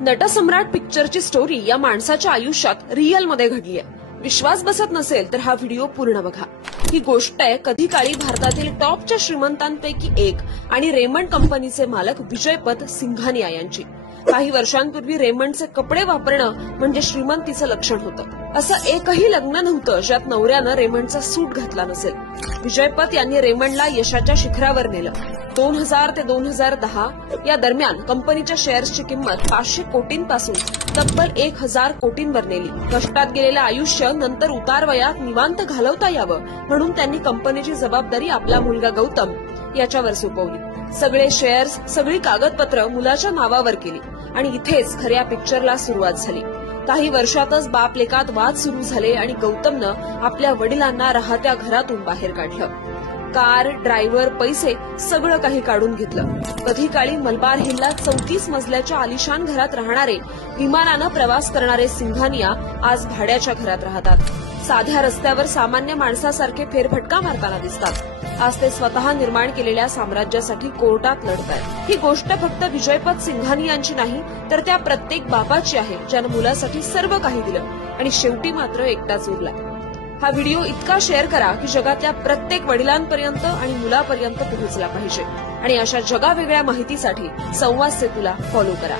नटसम्राट पिक्चरची स्टोरी या माणसाच्या आयुष्यात रिअल मध्ये घडली आहे. विश्वास बसत नसेल तर हा व्हिडिओ पूर्ण बघा. ही गोष्ट आहे कधी काळी भारतातील टॉपच्या श्रीमंतांपैकी एक आणि रेमंड कंपनीचे मालक विजयपत सिंघानिया यांची. काही वर्षांपूर्वी रेमंडचे कपडे वापरणं म्हणजे श्रीमंतीचं लक्षण होतं. असं एकही लग्न नव्हतं ज्यात नवऱ्यानं रेमंडचा सूट घातला नसेल. विजयपत यांनी रेमंडला यशाच्या शिखरावर नेलं. 2000 ते 2010 या दरम्यान कंपनीच्या शेअर्सची किंमत 500 कोटींपासून तब्बल 1000 कोटींवर नेली. कष्टात गेलेलं आयुष्य नंतर उतारवयात निवांत घालवता यावं म्हणून त्यांनी कंपनीची जबाबदारी आपला मुलगा गौतम याच्यावर सोपवली. सगळे शेअर्स, सगळी कागदपत्र मुलाच्या नावावर केली आणि इथेच खऱ्या पिक्चरला सुरुवात झाली. काही वर्षातच बाप लेकात वाद सुरू झाले आणि गौतमनं आपल्या वडिलांना राहत्या घरातून बाहेर काढलं. कार, ड्रायव्हर, पैसे सगळं काही काढून घेतलं. कधी काळी मलबार हिलला 34 मजल्याच्या आलिशान घरात राहणारे, विमानानं प्रवास करणारे सिंघानिया आज भाड्याच्या घरात राहतात. साध्या रस्त्यावर सामान्य माणसासारखे फेरफटका मारताना दिसतात. आज ते स्वतः निर्माण केलेल्या साम्राज्यासाठी कोर्टात लढतायत. ही गोष्ट फक्त विजयपत सिंघानियांची नाही तर त्या प्रत्येक बापाची आहे ज्यानं मुलासाठी सर्व काही दिलं आणि शेवटी मात्र एकटाच उरला. हा व्हिडिओ इतका शेअर करा की जगातल्या प्रत्येक वडिलांपर्यंत आणि मुलापर्यंत पोहोचला पाहिजे. आणि अशा जगावेगळ्या माहितीसाठी संवाद सेतूला फॉलो करा.